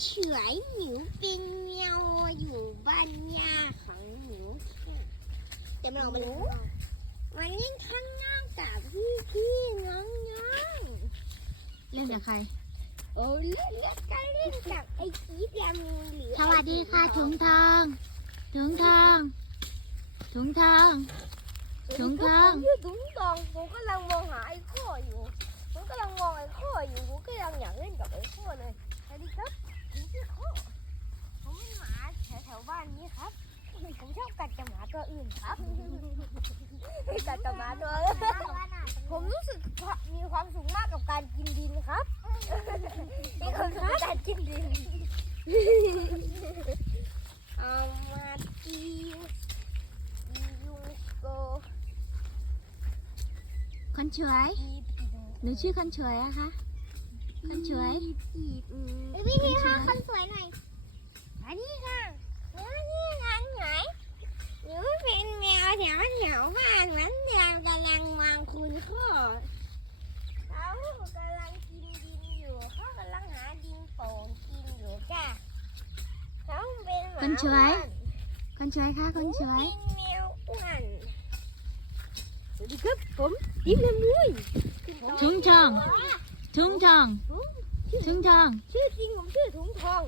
เฉยหนูเป็นแมวอยู่บ้านย่าของหนูค่ะเดี๋ยวมันออกมาหเลนูยมาเล่นข้างนอกกับพี่พี่ๆน้องน้องเล่นกับใครๆโอ้เล่นเล่นกันเล่นกับไอ้สีดำหรือสวัสดีค่ะถุงทองถุงทองถุงทองถุงทองผมชื่อถุงทองผมกำลังมองหาไอ้ข้ออยู่ผมกำลังมองไอ้ข้ออยู่ผมกำลังอยากเล่นกับไอ้ข้อเลยส วัสดีครับผมชื่อข้อผมเป็นหมาแถวแถวๆบ้านนี้ครับ ผมชอบกัดกับหมาตัวอื่นครับ กัดกับหมาตัวอื่นผมรู้สึกมีความสุขมากกับการกินดินครับมีความสุขกับการกินดินเอามาตียุงโกคนสวยหนูชื่อคนสวยอะคะ คนสวยเอ้ยพี่พี่ค่ะคนสวยหน่อยอันนี้ค่ะเนื้อนี่ทางไหนหนูเป็นแมวแถวแถวบ้านเหมือนเดิมกำลังวางคุณข้อเขากำลังกินดินอยู่เขากำลังหาดินโป่งกินอยู่จ้ะเขาเป็นหมาคนสวยอ้นคนสวยค่ะคนสวยเป็นแมวอ้วนสวัสดีครับผมดินละมุยถุงทองถุงทอง ถุงทอง ชื่อจริงผมชื่อถุงทอง